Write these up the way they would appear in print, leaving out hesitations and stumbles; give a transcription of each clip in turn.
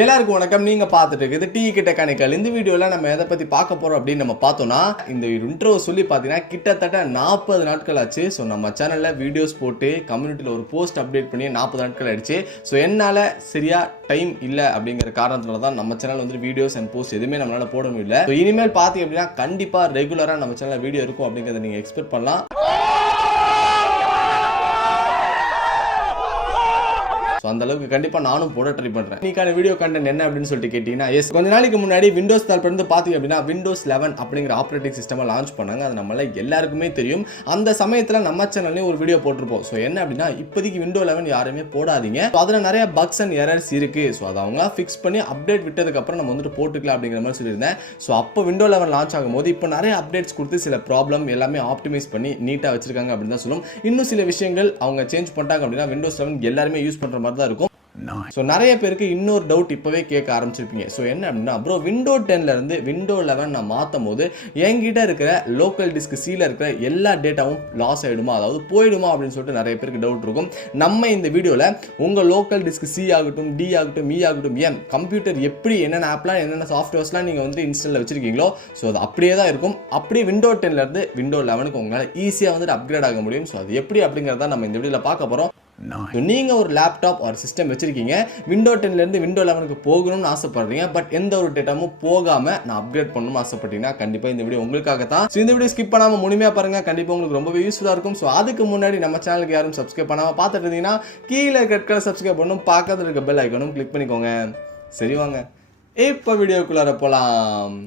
எல்லாருக்கும் வணக்கம். நீங்க பார்த்துட்டு இருக்குது TECHANICAL. இந்த வீடியோல நம்ம எதை பத்தி பார்க்க போறோம் அப்படின்னு நம்ம பார்த்தோம்னா, இந்த இன்ட்ரோ சொல்லி பார்த்தீங்கன்னா கிட்டத்தட்ட 40 நாட்கள் ஆச்சு. ஸோ நம்ம சேனல்ல வீடியோஸ் போட்டு கம்யூனிட்டியில் ஒரு போஸ்ட் அப்டேட் பண்ணி 40 நாட்கள் ஆயிடுச்சு. ஸோ என்னால் சரியா டைம் இல்லை அப்படிங்கிற காரணத்தினால தான் நம்ம சேனல் வந்து வீடியோஸ் அண்ட் போஸ்ட் எதுவுமே நம்மளால போட முடியல. ஸோ இனிமேல் பார்த்தீங்க அப்படின்னா கண்டிப்பாக ரெகுலராக நம்ம சேனலில் வீடியோ இருக்கும் அப்படிங்கிறத நீங்கள் எக்ஸ்பெக்ட் பண்ணலாம். அந்த அளவுக்கு கண்டிப்பா நானும் போட ட்ரை பண்றேன். இன்னைக்கான வீடியோ கண்டென்ட் என்ன அப்படின்னு சொல்லிட்டு கேட்டீங்கன்னா, எஸ் கொஞ்ச நாளைக்கு முன்னாடி விண்டோஸ் தரப்புல இருந்து பாத்தீங்க அப்படின்னா விண்டோஸ் 11 அப்படிங்கிற ஆப்ரேட்டிங் சிஸ்டம் லான்ச் பண்ணாங்க. அது நம்மள எல்லாருக்குமே தெரியும். அந்த சமயத்துல நம்ம சேனல்லையும் ஒரு வீடியோ போட்டிருப்போம். ஸோ என்ன அப்படின்னா, இப்போதைக்கு விண்டோ 11 யாருமே போடாதீங்க. அதுல நிறைய பக்ஸ் அண்ட் எரர்ஸ் இருக்கு. ஸோ அதை அவங்க ஃபிக்ஸ் பண்ணி அப்டேட் விட்டதுக்கு அப்புறம் நம்ம வந்துட்டு போட்டுக்கலாம் அப்படிங்கிற மாதிரி சொல்லியிருந்தேன். ஸோ அப்போ விண்டோ 11 லான்ச் ஆகும்போது இப்போ நிறைய அப்டேட்ஸ் கொடுத்து சில ப்ராப்ளம் எல்லாமே ஆப்டிமைஸ் பண்ணி நீட்டா வச்சிருக்காங்க அப்படின்னு தான் சொல்லும். இன்னும் சில விஷயங்கள் அவங்க சேஞ்ச் பண்ணிட்டாங்க அப்படின்னா விண்டோஸ் 11 எல்லாருமே யூஸ் பண்ற மாதிரி தான் இருக்கும். ஸோ நிறைய பேருக்கு இன்னொரு டவுட் இப்போவே கேட்க ஆரம்பிச்சிருப்பீங்க. ஸோ என்ன அப்படின்னா, ப்ரோ விண்டோ 10ல இருந்து விண்டோ 11 நான் மாற்றும் போது என்கிட்ட இருக்கிற லோக்கல் டிஸ்க் சீல இருக்கிற எல்லா டேட்டாவும் லாஸ் ஆகிடுமா, அதாவது போயிடுமா அப்படின்னு சொல்லிட்டு நிறைய பேருக்கு டவுட் இருக்கும். நம்ம இந்த வீடியோவில் உங்கள் லோக்கல் டிஸ்க் சி ஆகட்டும், டி ஆகட்டும், இ ஆகட்டும், ஏன் கம்ப்யூட்டர் எப்படி என்னென்ன ஆப்லாம் என்னென்ன சாஃப்ட்வேர்ஸ்லாம் நீங்கள் வந்து இன்ஸ்டாலில் வச்சிருக்கீங்களோ ஸோ அது அப்படியே தான் இருக்கும். அப்படியே விண்டோ 10ல இருந்து விண்டோ 11க்கு உங்களால் ஈஸியாக வந்துட்டு அப்கிரேட் ஆக முடியும். ஸோ அது எப்படி அப்படிங்கிறத நம்ம இந்த வீடியோவில் பார்க்க போகிறோம். நீங்க ஒரு லேப்டாப் ஒரு சிஸ்டம் வச்சிருக்கீங்க, விண்டோ 10ல இருந்து விண்டோ 11க்கு போகணும்னு ஆசைப்படுறீங்க, பட் எந்த ஒரு டேட்டாவும் போகாம நான் அப்கிரேட் பண்ணணும்னு ஆசைப்பட்டீங்கன்னா கண்டிப்பா இந்த வீடியோ உங்களுக்காக தான். இந்த வீடியோ ஸ்கிப் பண்ணாம முழுமையா பாருங்க, கண்டிப்பா உங்களுக்கு ரொம்பவே யூஸ்ஃபுல்லா இருக்கும். ஸோ அதுக்கு முன்னாடி நம்ம சேனலுக்கு யாரும் சப்ஸ்கிரைப் பண்ணாம பார்த்துட்டு இருந்தீங்கன்னா கீழே கட்களை சப்ஸ்கிரைப் பண்ணணும், பக்கத்துல இருக்க பெல் ஐக்கனும் கிளிக் பண்ணிக்கோங்க. சரி வாங்க இப்போ வீடியோக்குள்ளார போலாம்.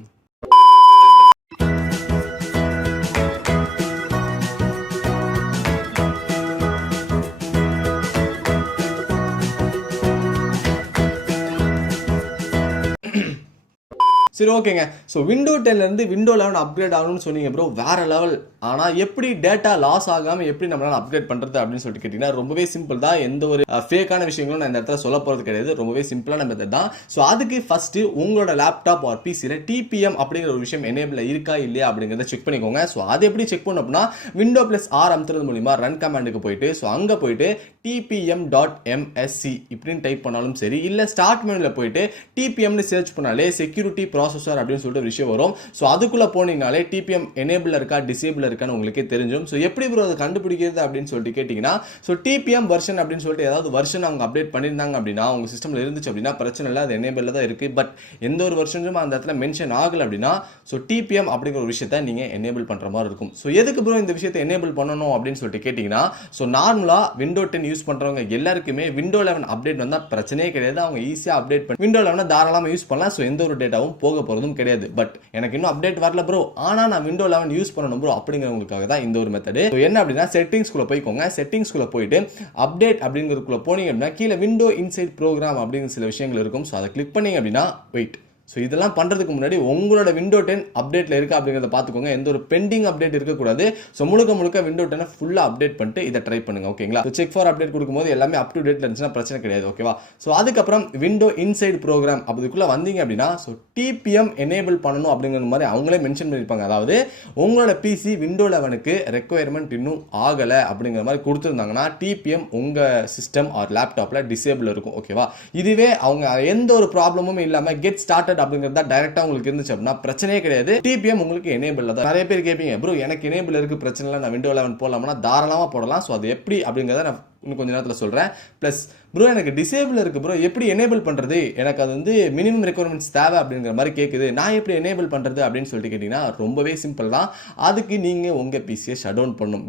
சரி ஓகேங்க. ஸோ விண்டோ 10ல இருந்து விண்டோ 11 அப்கிரேட் ஆகணும்னு சொன்னீங்க ப்ரோ, வேற லெவல். ஆனால் எப்படி டேட்டா லாஸ் ஆகாமல் எப்படி நம்மளால அப்கிரேட் பண்ணுறது அப்படின்னு சொல்லிட்டு கேட்டிங்கன்னா ரொம்பவே சிம்பிள் தான். எந்த ஒரு ஃபேக்கான விஷயங்களும் நான் இந்த இடத்துல சொல்ல போகிறது கிடையாது. ரொம்பவே சிம்பிளான மெத்தட் தான். ஸோ அதுக்கு ஃபஸ்ட்டு உங்களோட லேப்டாப் ஆர் பிசியில் TPM அப்படிங்கிற ஒரு விஷயம் எனேபிள் இருக்கா இல்லையா அப்படிங்கிறத செக் பண்ணிக்கோங்க. ஸோ அது எப்படி செக் பண்ணணும் அப்படின்னா, விண்டோ +R அமுத்துறது மூலிமா ரன் கமாண்டுக்கு போயிட்டு ஸோ அங்கே போயிட்டு TPM.msc இப்படின்னு டைப் பண்ணாலும் சரி, இல்லை ஸ்டார்ட் மெனுவில் போயிட்டு TPMனு சர்ச் பண்ணாலே செக்யூரிட்டி ப்ராசஸர் அப்படின்னு சொல்லிட்டு ஒரு விஷயம் வரும். ஸோ அதுக்குள்ளே போனீங்கனாலே TPM எனேபிள் இருக்கா டிசேபிள் இருக்கான்னு உங்களுக்கே தெரிஞ்சிடும். ஸோ எப்படி ப்ரோ அதை கண்டுபிடிக்கிறது அப்படின்னு சொல்லிட்டு கேட்டிங்கன்னா, ஸோ TPM வெர்ஷன் அப்படின்னு சொல்லிட்டு ஏதாவது வெர்ஷன் அவங்க அப்டேட் பண்ணியிருந்தாங்க அப்படின்னா உங்க சிஸ்டமில் இருந்துச்சு அப்படின்னா பிரச்சனை இல்லை, அது எனேபிளில் தான் இருக்குது. பட் எந்த ஒரு வெர்ஷனும் அந்த இடத்துல மென்ஷன் ஆகலை அப்படின்னா ஸோ TPM அப்படிங்கிற ஒரு விஷயத்தை நீங்கள் எனேபிள் பண்ணுற மாதிரி இருக்கும். ஸோ எதுக்கு ப்ரோ இந்த விஷயத்தை எனேபிள் பண்ணணும் அப்படின்னு சொல்லிட்டு கேட்டிங்கன்னா, ஸோ நார்மலாக விண்டோ 10 யூஸ் பண்ணுறவங்க எல்லாருக்குமே விண்டோ 11 அப்டேட் வந்தால் பிரச்சனையே கிடையாது. அவங்க ஈஸியாக அப்டேட் பண்ணி விண்டோ 11 தாராளமாக யூஸ் பண்ணலாம். ஸோ எந்த ஒரு டேட்டாவும் போக போகிறதும் கிடையாது. பட் எனக்கு இன்னும் அப்டேட் வரல ப்ரோ, ஆனால் நான் விண்டோ 11 யூஸ் பண்ணணும் ப்ரோ அப்படிங்கிறவங்களுக்காக தான் இந்த ஒரு மெத்தடு. என்ன அப்படின்னா, செட்டிங்ஸ்குள்ள போய்க்கோங்க. செட்டிங்ஸ்குள்ள போயிட்டு அப்டேட் அப்படிங்கிறதுக்குள்ள போனீங்க அப்படின்னா கீழே விண்டோ இன்சைட் ப்ரோக்ராம் அப்படிங்கிற சில விஷயங்கள் இருக்கும். ஸோ அதை கிளிக் பண்ணீங்க அப்படின்னா வெயிட். ஸோ இதெல்லாம் பண்ணுறதுக்கு முன்னாடி உங்களோட விண்டோ 10 அப்டேட்டில் இருக்கா அப்படிங்கிறத பார்த்துக்கோங்க. எந்த ஒரு பெண்டிங் அப்டேட் இருக்கக்கூடாது. ஸோ முழுக்க விண்டோ 10 ஃபுல்லாக அப்டேட் பண்ணிட்டு இதை ட்ரை பண்ணுங்க. ஓகேங்களா? ஸோ செக் ஃபார் அப்டேட் கொடுக்கும்போது எல்லாமே அப் டு டேட்டில் இருந்துச்சுன்னா பிரச்சனை கிடையாது. ஓகேவா? ஸோ அதுக்கப்புறம் விண்டோ இன்சைட் ப்ரோக்ராம் அதுக்குள்ளே வந்தீங்க அப்படின்னா ஸோ TPM எனேபிள் பண்ணணும் அப்படிங்கிற மாதிரி அவங்களே மென்ஷன் பண்ணியிருப்பாங்க. அதாவது உங்களோட பிசி விண்டோ 11க்கு ரெக்குயர்மெண்ட் இன்னும் ஆகலை அப்படிங்கிற மாதிரி கொடுத்துருந்தாங்கன்னா TPM உங்கள் சிஸ்டம் ஆர் லேப்டாப்பில் டிசேபிள் இருக்கும். ஓகேவா? இதுவே அவங்க எந்த ஒரு ப்ராப்ளமும் இல்லாமல் கெட் ஸ்டார்டட் அப்படிங்கிறதா டைரக்டா உங்களுக்கு இருந்துச்சு அப்படின்னா பிரச்சனையே கிடையாது. TPM உங்களுக்கு எனேபிள் தான். நிறைய பேர் கேட்பீங்க, ப்ரோ எனக்கு எனேபிள் இருக்கு பிரச்சனை இல்லை, நான் விண்டோ 11 போடலாம்னா தாராளமாக போடலாம். ஸோ அது எப்படி அப்படிங்கிறத நான் இன்னும் கொஞ்சம் நேரத்தில் சொல்கிறேன். ப்ளஸ் ப்ரோ எனக்கு டிசேபிள் இருக்குது ப்ரோ, எப்படி எனேபிள் பண்ணுறது, எனக்கு அது வந்து மினிமம் ரெக்குயர்மெண்ட்ஸ் தேவை அப்படிங்கிற மாதிரி கேட்குது, நான் எப்படி எனேபிள் பண்ணுறது அப்படின்னு சொல்லிட்டு கேட்டிங்கன்னா ரொம்பவே சிம்பிள் தான். அதுக்கு நீங்கள் உங்கள் பிசியை ஷட் டவுன் பண்ணணும்.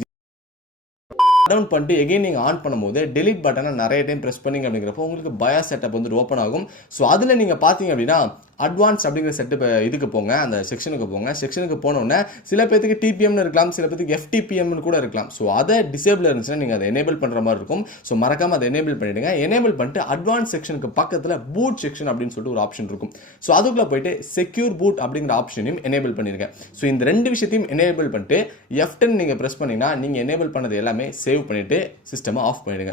டவுன் பண்ணிட்டு எகைன் நீங்கள் ஆன் பண்ணும்போது டெலிட் பட்டனை நிறைய டைம் ப்ரெஸ் பண்ணிங்க அப்படிங்கிறப்போ உங்களுக்கு பயாஸ் செட்டப் வந்து ஓப்பன் ஆகும். ஸோ அதில் நீங்கள் பார்த்தீங்க அப்படின்னா அட்வான்ஸ் அப்படிங்கிற செட்டப் இதுக்கு போங்க, அந்த செக்ஷனுக்கு போங்க. செக்ஷனுக்கு போனோடனே சில பேருக்கு TPMனு இருக்கலாம், சில பேருக்கு FTPMனு கூட இருக்கலாம். ஸோ அதை டிசேபிள் இருந்துச்சுன்னா நீங்கள் அதை எனேபிள் பண்ணுற மாதிரி இருக்கும். ஸோ மறக்காமல் அதை எனேபிள் பண்ணிவிடுங்க. எனேபிள் பண்ணிட்டு அட்வான்ஸ் செக்ஷனுக்கு பக்கத்தில் பூட் செக்ஷன் அப்படின்னு சொல்லிட்டு ஒரு ஆப்ஷன் இருக்கும். ஸோ அதுக்குள்ளே போயிட்டு செக்யூர் பூட் அப்படிங்கிற ஆப்ஷனையும் எனேபிள் பண்ணிடுங்க. ஸோ இந்த ரெண்டு விஷயத்தையும் எனேபிள் பண்ணிட்டு F10 நீங்கள் ப்ரெஸ் பண்ணிங்கன்னா நீங்கள் எனேபிள் பண்ணது எல்லாமே சேவ் பண்ணிவிட்டு சிஸ்டமை ஆஃப் பண்ணிடுங்க.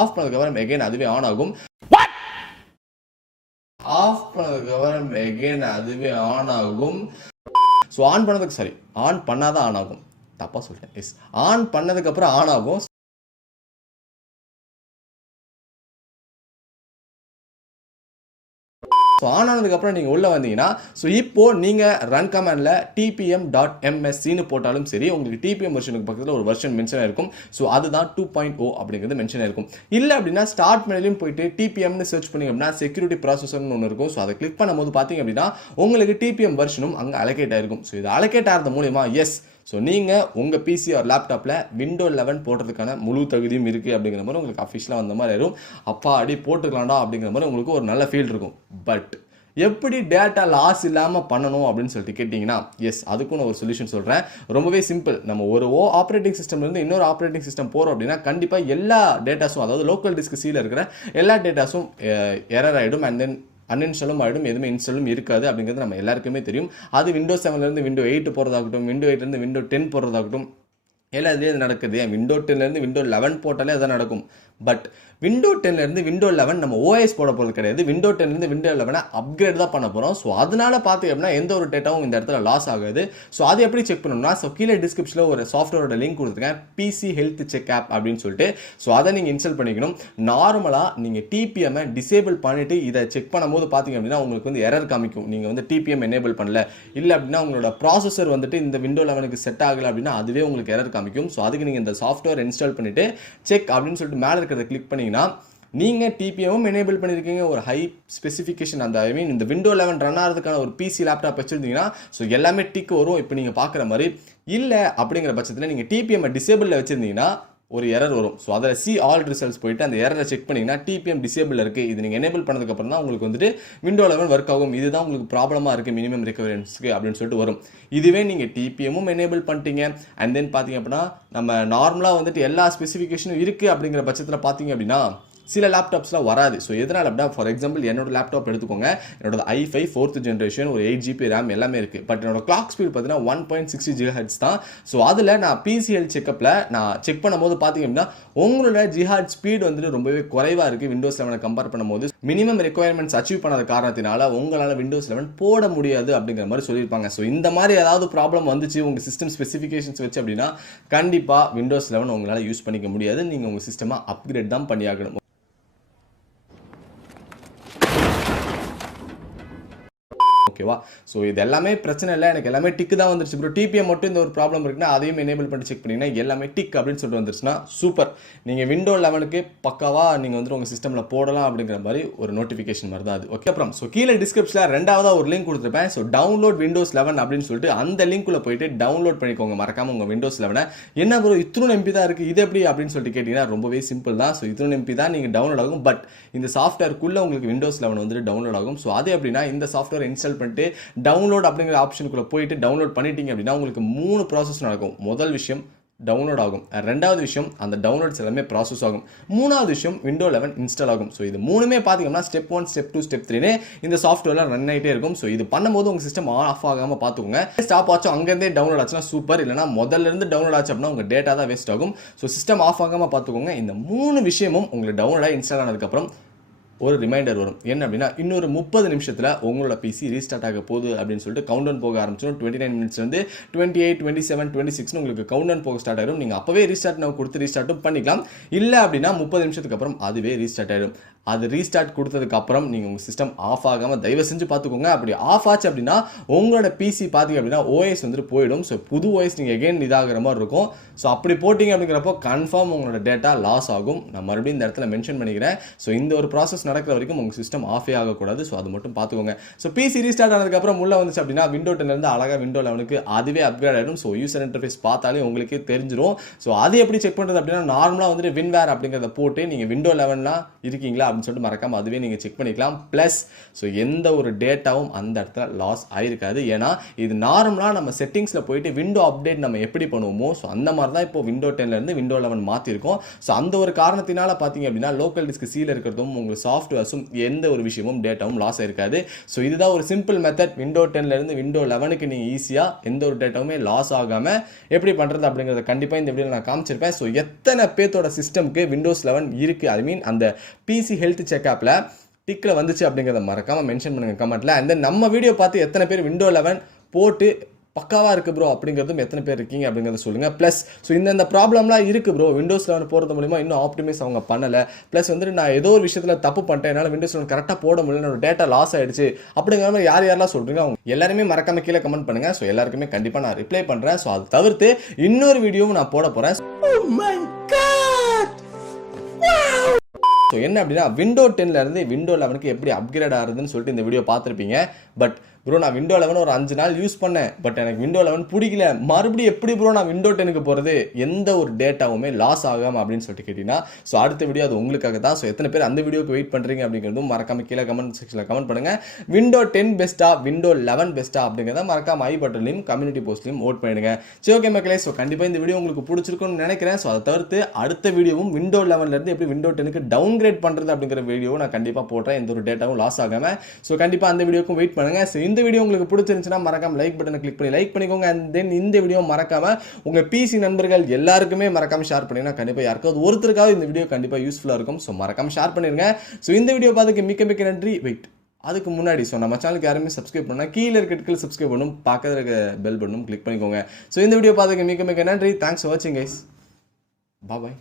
ஆஃப் பண்ணதுக்கப்புறம் எகைன் அதுவே ஆன் ஆகும். ஆஃப் பண்ணதுக்கப்புறம் எகைன் அதுவே ஆன் ஆகும். ஸோ ஆன் பண்ணதுக்கு சரி ஆன் பண்ணாதான் ஆன் ஆகும், தப்பாக சொல்லிட்டேன். எஸ், ஆன் பண்ணதுக்கப்புறம் ஆன் ஆகும். ஸோ ஆன் ஆனதுக்கப்புறம் நீங்கள் உள்ளே வந்தீங்கன்னா ஸோ இப்போது நீங்கள் ரன் கமாண்டில் tpm.mscன்னு போட்டாலும் சரி உங்களுக்கு டிபிஎம் வெர்ஷனுக்கு பக்கத்தில் ஒரு வெர்ஷன் மென்ஷன் இருக்கும். ஸோ அதுதான் 2.0 அப்படிங்கிறது மென்ஷன் இருக்கும். இல்லை அப்படின்னா ஸ்டார்ட் மெனுலையும் போயிட்டு டிபிஎம்னு சர்ச் பண்ணிங்க அப்படின்னா செக்யூரிட்டி ப்ராசஸர்னு ஒன்று இருக்கும். ஸோ அதை கிளிக் பண்ணும்போது பார்த்தீங்க அப்படின்னா உங்களுக்கு டிபிஎம் வெர்ஷனும் அங்கே அலோகேட் ஆயிருக்கும். ஸோ இது அலோகேட் ஆகிறது மூலியமா எஸ் ஸோ நீங்கள் உங்கள் பிசி ஆர் லேப்டாப்பில் விண்டோ 11 போடுறதுக்கான முழு தகுதியும் இருக்குது அப்படிங்கிற மாதிரி உங்களுக்கு அஃபிஷியலாக வந்த மாதிரி ஆயிரும். அப்பா அடி போட்டுக்கலாம்டா அப்படிங்கிற மாதிரி உங்களுக்கு ஒரு நல்ல ஃபீல் இருக்கும். பட் எப்படி டேட்டா லாஸ் இல்லாமல் பண்ணணும் அப்படின்னு சொல்லிட்டு கேட்டிங்கன்னா எஸ் அதுக்கும் நான் ஒரு சொல்யூஷன் சொல்கிறேன். ரொம்பவே சிம்பிள். நம்ம ஒரு ஆப்ரேட்டிங் சிஸ்டம்லேருந்து இன்னொரு ஆப்ரேட்டிங் சிஸ்டம் போகிறோம் அப்படின்னா கண்டிப்பாக எல்லா டேட்டாஸும் அதாவது லோக்கல் டிஸ்க் சீல இருக்கிற எல்லா டேட்டாஸும் எரர் ஆகிடும். அண்ட் தென் அன்இன்ஸ்டாலும் ஆகிடும். எதுவுமே இன்ஸ்டாலும் இருக்காது அப்படிங்கிறது நம்ம எல்லாருக்குமே தெரியும். அது விண்டோ 7லேருந்து விண்டோ 8 போகிறதாகட்டும், விண்டோ 8லேருந்து விண்டோ 10 போகிறதாகட்டும், எல்லா இதுலேயும் நடக்குது. விண்டோ 10லேருந்து விண்டோ 11 போட்டாலே அதான் நடக்கும். பட் விண்டோ 10லேருந்து விண்டோ 11 நம்ம ஓஎஸ் போட போகிறது கிடையாது. விண்டோ 10லேருந்து விண்டோ 11 அப்கிரேட் தான் பண்ண போகிறோம். ஸோ அதனால பார்த்தீங்க அப்படின்னா எந்த ஒரு டேட்டாவும் இந்த இடத்துல லாஸ் ஆகாது. ஸோ அது எப்படி செக் பண்ணணும்னா ஸோ கீழே டிஸ்கிரிப்ஷனில் ஒரு சாஃப்ட்வேரோட லிங்க் கொடுத்துருக்கேன், பிசி ஹெல்த் செக் ஆப் அப்படின்னு சொல்லிட்டு. ஸோ அதை நீங்கள் இன்ஸ்டால் பண்ணிக்கணும். நார்மலாக நீங்கள் டிபிஎம்மை டிசேபிள் பண்ணிவிட்டு இதை செக் பண்ணும்போது பார்த்தீங்க அப்படின்னா உங்களுக்கு வந்து எரர் காமிக்கும். நீங்கள் வந்து டிபிஎம் எனேபிள் பண்ணல, இல்லை அப்படின்னா உங்களோட ப்ராசஸர் வந்துட்டு இந்த விண்டோ 11க்கு செட் ஆகலை அப்படின்னா அதுவே உங்களுக்கு எரர் காமிக்கும். ஸோ அதுக்கு நீங்கள் இந்த சாஃப்ட்வேர் இன்ஸ்டால் பண்ணிவிட்டு செக் அப்படின்னு சொல்லிட்டு மேலே இருக்கிறத கிளிக் பண்ணிங்கன்னா நீங்கள் டிபிஎம்மும் எனேபிள் பண்ணியிருக்கீங்க, ஒரு ஹை ஸ்பெசிஃபிகேஷன் அந்த இந்த விண்டோ 11 ரன் ஆகிறதுக்கான ஒரு பிசி லேப்டாப் வச்சுருந்தீங்கன்னா ஸோ எல்லாமே டிக் வரும். இப்போ நீங்கள் பார்க்குற மாதிரி இல்லை அப்படிங்கிற பட்சத்தில் நீங்கள் டிபிஎம்மை டிசேபிளில் வச்சுருந்தீங்கன்னா ஒரு எரர் வரும். ஸோ அதில் சி ஆல் ரிசல்ட்ஸ் போயிட்டு அந்த எரரை செக் பண்ணிங்கன்னா டிபிஎம் டிசேபிள் இருக்குது. இது நீங்கள் எனேபிள் பண்ணதுக்கப்புறம் தான் உங்களுக்கு வந்துட்டு விண்டோ 11 ஒர்க் ஆகும். இதுதான் உங்களுக்கு ப்ராப்ளமாக இருக்குது மினிமம் ரெக்வயர்மெண்ட்ஸ்க்கு அப்படின்னு சொல்லிட்டு வரும். இதுவே நீங்கள் டிபிஎம்மும் எனேபிள் பண்ணிட்டீங்க அண்ட் தென் பார்த்தீங்க அப்படின்னா நம்ம நார்மலாக வந்துட்டு எல்லா ஸ்பெசிஃபிகேஷனும் இருக்குது அப்படிங்கிற பட்சத்தில் பார்த்தீங்க அப்படின்னா சில லேப்டாப்ஸ்லாம் வராது. ஸோ எதனால் அப்படின்னா ஃபார் எக்ஸாம்பிள் என்னோட லேப்டாப் எடுத்துக்கோங்க. என்னோட i5 4th ஜென்ரேஷன், ஒரு 8GB ரேம் எல்லாமே இருக்குது. பட் என்னோட கிளாக் ஸ்பீட் பார்த்தீங்கன்னா 1.60 GHz தான். ஸோ அதில் நான் பிசிஎல் செக்கப்பில் நான் செக் பண்ணும்போது பார்த்தீங்க அப்படின்னா உங்களோட ஜிஹாட் ஸ்பீட் வந்துட்டு ரொம்பவே குறைவாக இருக்குது விண்டோஸ் 11 கம்பேர் பண்ணும்போது. மினிமம் ரெக்வயர்மெண்ட்ஸ் அச்சீவ் பண்ணாத காரணத்தினால உங்களால் விண்டோஸ் 11 போட முடியாது அப்படிங்கிற மாதிரி சொல்லியிருப்பாங்க. ஸோ இந்த மாதிரி ஏதாவது ப்ராப்ளம் வந்துச்சு உங்கள் சிஸ்டம் ஸ்பெசிஃபிகேஷன்ஸ் வச்சு அப்படின்னா கண்டிப்பாக விண்டோஸ் 11 உங்களால் யூஸ் பண்ணிக்க முடியாது. நீங்கள் உங்கள் சிஸ்டமாக அப்கிரேட் தான் பண்ணியாகணும். ஓகேவா? ஸோ இது எல்லாமே பிரச்சனை இல்லை, எனக்கு எல்லாமே டிக் தான் வந்துருச்சு ப்ரோ. டிபிஎம் மட்டும் இந்த ஒரு ப்ராப்ளம் இருக்குன்னா அதையும் எனேபிள் பண்ணி செக் பண்ணிங்கன்னா எல்லாமே டிக் அப்படின்னு சொல்லிட்டு வந்துருச்சுன்னா சூப்பர். நீங்கள் விண்டோ 11க்கு பக்காவாக நீங்கள் வந்துட்டு உங்கள் சிஸ்டமில் போடலாம் அப்படிங்கிற மாதிரி ஒரு நோட்டிஃபிகேஷன் மாதிரி தான் அது. ஓகே, அப்புறம் ஸோ கீழே டிஸ்கிரிப்ஷனில் ரெண்டாவதாக ஒரு லிங்க் கொடுத்துருப்பேன். ஸோ டவுன்லோட் விண்டோஸ் 11 அப்படின்னு சொல்லிட்டு அந்த லிங்க்குள்ளே போயிட்டு டவுன்லோட் பண்ணிக்கோங்க மறக்காமல் உங்கள் விண்டோஸ் 11. என்ன ப்ரோ இத்தனை எம்பி தான் இருக்குது, இது எப்படி அப்படின்னு சொல்லிட்டு கேட்டிங்கன்னா ரொம்பவே சிம்பிள் தான். ஸோ இத்தனை எம்பி தான் நீங்கள் டவுன்லோட் ஆகும். பட் இந்த சாஃப்ட்வேருக்குள்ளே உங்களுக்கு விண்டோஸ் 11 வந்துட்டு டவுன்லோட் ஆகும். ஸோ அது எப்படின்னா இந்த சாஃப்ட்வேர் இன்ஸ்டால் பண்ணிட்டு டவுன்லோட் அப்படிங்கிற ஆப்ஷனுக்குள்ள போயிட்டு டவுன்லோட் பண்ணிட்டீங்க அப்படின்னா உங்களுக்கு 3 ப்ராசஸ் நடக்கும். முதல் விஷயம் டவுன்லோட் ஆகும், ரெண்டாவது விஷயம் அந்த டவுன்லோட்ஸ் எல்லாமே ப்ராசஸ் ஆகும், மூணாவது விஷயம் விண்டோ 11 இன்ஸ்டால் ஆகும். ஸோ இது மூணுமே பார்த்தீங்கன்னா ஸ்டெப் 1 ஸ்டெப் 2 ஸ்டெப் 3 இந்த சாஃப்ட்வேர்லாம் ரன் ஆகிட்டே இருக்கும். ஸோ இது பண்ணும்போது உங்கள் சிஸ்டம் ஆஃப் ஆகாமல் பார்த்துக்கோங்க. ஸ்டாப் ஆச்சும் அங்கேருந்தே டவுன்லோட் ஆச்சுன்னா சூப்பர், இல்லைனா முதல்ல இருந்து டவுன்லோட் ஆச்சு அப்படின்னா உங்கள் டேட்டா தான் வேஸ்ட் ஆகும். ஸோ சிஸ்டம் ஆஃப் ஆகாமல் பார்த்துக்கோங்க. இந்த 3 விஷயமும் உங்களுக்கு டவுன்லோடாக இன்ஸ்டால் ஆனதுக்கப்புறம் ஒரு ரிமைண்டர் வரும். என்ன அப்படின்னா இன்னொரு 30 நிமிஷத்தில் உங்களோட பிசி ரீஸ்டார்ட் ஆக போகுது அப்படின்னு சொல்லிட்டு கவுண்ட் டவுன் போக ஆரம்பிச்சிடும். 29 மினிட்ஸ்லேருந்து 28, 27, 26 உங்களுக்கு கவுண்ட் டவுன் போக ஸ்டார்ட் ஆகிடும். நீங்கள் அப்போவே ரீஸ்டார்ட் நான் கொடுத்து ரீஸ்டார்ட்டும் பண்ணிக்கலாம். இல்லை அப்படின்னா 30 நிமிஷத்துக்கு அப்புறம் அதுவே ரீஸ்டார்ட் ஆகிடும். அது ரீஸ்டார்ட் கொடுத்ததுக்கு அப்புறம் நீங்கள் உங்கள் சிஸ்டம் ஆஃப் ஆகாமல் தயவு செஞ்சு பார்த்துக்கோங்க. அப்படி ஆஃப் ஆச்சு அப்படின்னா உங்களோட பிசி பார்த்தீங்க அப்படின்னா ஓஎஸ் வந்துட்டு போயிடும். ஸோ புது ஓஎஸ் நீங்கள் எகெயின் இதாகிற மாதிரி இருக்கும். ஸோ அப்படி போட்டிங்க அப்படிங்கிறப்போ கன்ஃபார்ம் உங்களோட டேட்டா லாஸ் ஆகும். நான் மறுபடியும் இந்த இடத்துல மென்ஷன் பண்ணிக்கிறேன். ஸோ இந்த ஒரு ப்ராசஸ் நடக்கிற வரைக்கும் உங்கள் சிஸ்டம் ஆஃபே ஆகக்கூடாது. ஸோ அது மட்டும் பார்த்துக்கோங்க. ஸோ பிசி ரீஸ்டார்ட் ஆனதுக்கப்புறம் உள்ள வந்துச்சு அப்படின்னா விண்டோ 10லேருந்து அழகாக விண்டோ 11க்கு அதுவே அப்கிரேட் ஆகிடும். ஸோ யூசர் இன்டர்ஃபேஸ் பார்த்தாலே உங்களுக்கே தெரிஞ்சிடும். ஸோ அது எப்படி செக் பண்ணுறது அப்படின்னா நார்மலாக வந்துட்டு வின்வேர் அப்படிங்கிறத போட்டு நீங்கள் விண்டோ 11லாம் இருக்கீங்களா அப்படின்னு சொல்லிட்டு மறக்காம அதுவே நீங்கள் செக் பண்ணிக்கலாம். ப்ளஸ் ஸோ எந்த ஒரு டேட்டாவும் அந்த இடத்துல லாஸ் ஆயிருக்காது. ஏன்னா இது நார்மலாக நம்ம செட்டிங்ஸில் போயிட்டு விண்டோ அப்டேட் நம்ம எப்படி பண்ணுவோமோ ஸோ அந்த மாதிரி தான் இப்போ விண்டோ 10லேருந்து விண்டோ 11 மாற்றிருக்கோம். ஸோ அந்த ஒரு காரணத்தினால பார்த்தீங்க அப்படின்னா லோக்கல் டிஸ்க் சீல இருக்கிறதும் உங்களுக்கு சாஃப்ட்வேர்ஸும் எந்த ஒரு விஷயமும் டேட்டாவும் லாஸ் ஆயிருக்காது. ஸோ இதுதான் ஒரு சிம்பிள் மெத்தட். விண்டோ 10லேருந்து விண்டோ 11க்கு நீங்கள் ஈஸியாக எந்த ஒரு டேட்டாவுமே லாஸ் ஆகாமல் எப்படி பண்ணுறது அப்படிங்கிறத கண்டிப்பாக இந்த வீடியோவில் நான் காமிச்சிருப்பேன். ஸோ எத்தனை பேர்த்தோட சிஸ்டம்க்கு விண்டோஸ் 11 இருக்குது, ஐ மீன் அந்த பிசி ஹெல்த் செக்அப்பில் டிக்கில் வந்துச்சு அப்படிங்கிறத மறக்காமல் மென்ஷன் பண்ணுங்கள் கமெண்ட்டில். அண்ட் தென் நம்ம வீடியோ பார்த்து எத்தனை பேர் விண்டோ 11 போட்டு பக்காவாக இருக்குது ப்ரோ அப்படிங்கிறதும் எத்தனை பேர் இருக்கீங்க அப்படிங்கிறத சொல்லுங்கள். ப்ளஸ் ஸோ இந்த ப்ராப்ளம்லாம் இருக்குது ப்ரோ, விண்டோஸ் 11 போகிறது மூலிமா இன்னும் ஆப்டிமைஸ் அவங்க பண்ணலை. ப்ளஸ் வந்துட்டு நான் ஏதோ ஒரு விஷயத்தில் தப்பு பண்ணிட்டேன், என்னால் விண்டோஸ் 11 கரெக்டாக போட முடியல, என்னோட டேட்டா லாஸ் ஆகிடுச்சு அப்படிங்கிற மாதிரி யாரெல்லாம் சொல்கிறீங்க அவங்க எல்லாருமே மறக்காம கீழே கமெண்ட் பண்ணுங்கள். ஸோ எல்லாருக்குமே கண்டிப்பாக நான் ரிப்ளை பண்ணுறேன். ஸோ அது தவிர்த்து இன்னொரு வீடியோவும் நான் போட போகிறேன். ஸோ என்ன அப்படின்னா விண்டோ 10லேருந்து விண்டோ 11க்கு எப்படி அப்கிரேட் ஆகுதுன்னு சொல்லிட்டு இந்த வீடியோ பார்த்துருப்பீங்க. பட் ப்ரோ நான் விண்டோ 11 ஒரு 5 நாள் யூஸ் பண்ணேன், பட் எனக்கு விண்டோ 11 பிடிக்கல, மறுபடியும் எப்படி ப்ரோ நான் விண்டோ 10க்கு போகிறது, எந்த ஒரு டேட்டாவுமே லாஸ் ஆகாமல் அப்படின்னு சொல்லிட்டு கேட்டிங்கன்னா ஸோ அடுத்த வீடியோ அது உங்களுக்காக தான். ஸோ எத்தனை பேர் அந்த வீடியோக்கு வெயிட் பண்ணுறீங்க அப்படிங்கிறதும் மறக்காம கீழே கமெண்ட் செக்ஷனில் கமெண்ட் பண்ணுங்கள். விண்டோ 10 பெஸ்ட்டா விண்டோ 11 பெஸ்ட்டா அப்படிங்கிறத மறக்காம ஐ பட்டன்லையும் கம்யூனிட்டி போஸ்ட்லையும் ஓட் பண்ணிடுங்க. சரி ஓகே மக்களே, ஸோ கண்டிப்பாக இந்த வீடியோ உங்களுக்கு பிடிச்சிருக்குன்னு நினைக்கிறேன். ஸோ அதை தவிர்த்து அடுத்த வீடியோவும் விண்டோ 11லேருந்து எப்படி விண்டோ 10க்கு டவுன்கிரேட் பண்ணுறது அப்படிங்கிற வீடியோவும் நான் கண்டிப்பாக போடுறேன், எந்த ஒரு டேட்டாவும் லாஸ் ஆகாமல். ஸோ கண்டிப்பாக அந்த வீடியோக்கும் வெயிட் பண்ணுங்கள். ஸோ இந்த வீடியோ உங்களுக்கு பிடிச்சிருந்துச்சுன்னா மறக்காம லைக் பட்டனை கிளிக் பண்ணி லைக் பண்ணிக்கோங்க. அண்ட் தென் இந்த வீடியோ மறக்காம உங்க பிசி நண்பர்கள் எல்லாருக்குமே மறக்காம ஷேர் பண்ணிங்கன்னா கண்டிப்பாக யாருக்காவது ஒருத்தருக்காவது இந்த வீடியோ கண்டிப்பாக யூஸ்ஃபுல்லாக இருக்கும். ஸோ மறக்காம ஷேர் பண்ணிருங்க. ஸோ இந்த வீடியோ பார்த்துக்கு மிக்க மிக்க நன்றி. வெயிட், அதுக்கு முன்னாடி ஸோ நம்ம சேனலுக்கு யாருமே சப்ஸ்கிரைப் பண்ணால் கீழே இருக்க சப்ஸ்கிரைப் பண்ணணும், பக்கத்தில் இருக்க பெல் பட்டனும் கிளிக் பண்ணிக்கோங்க. ஸோ இந்த வீடியோ பார்த்துக்கு மிக்க மிக்க நன்றி. தேங்க்ஸ் ஃபார் வாட்சிங் கைஸ். பாய்.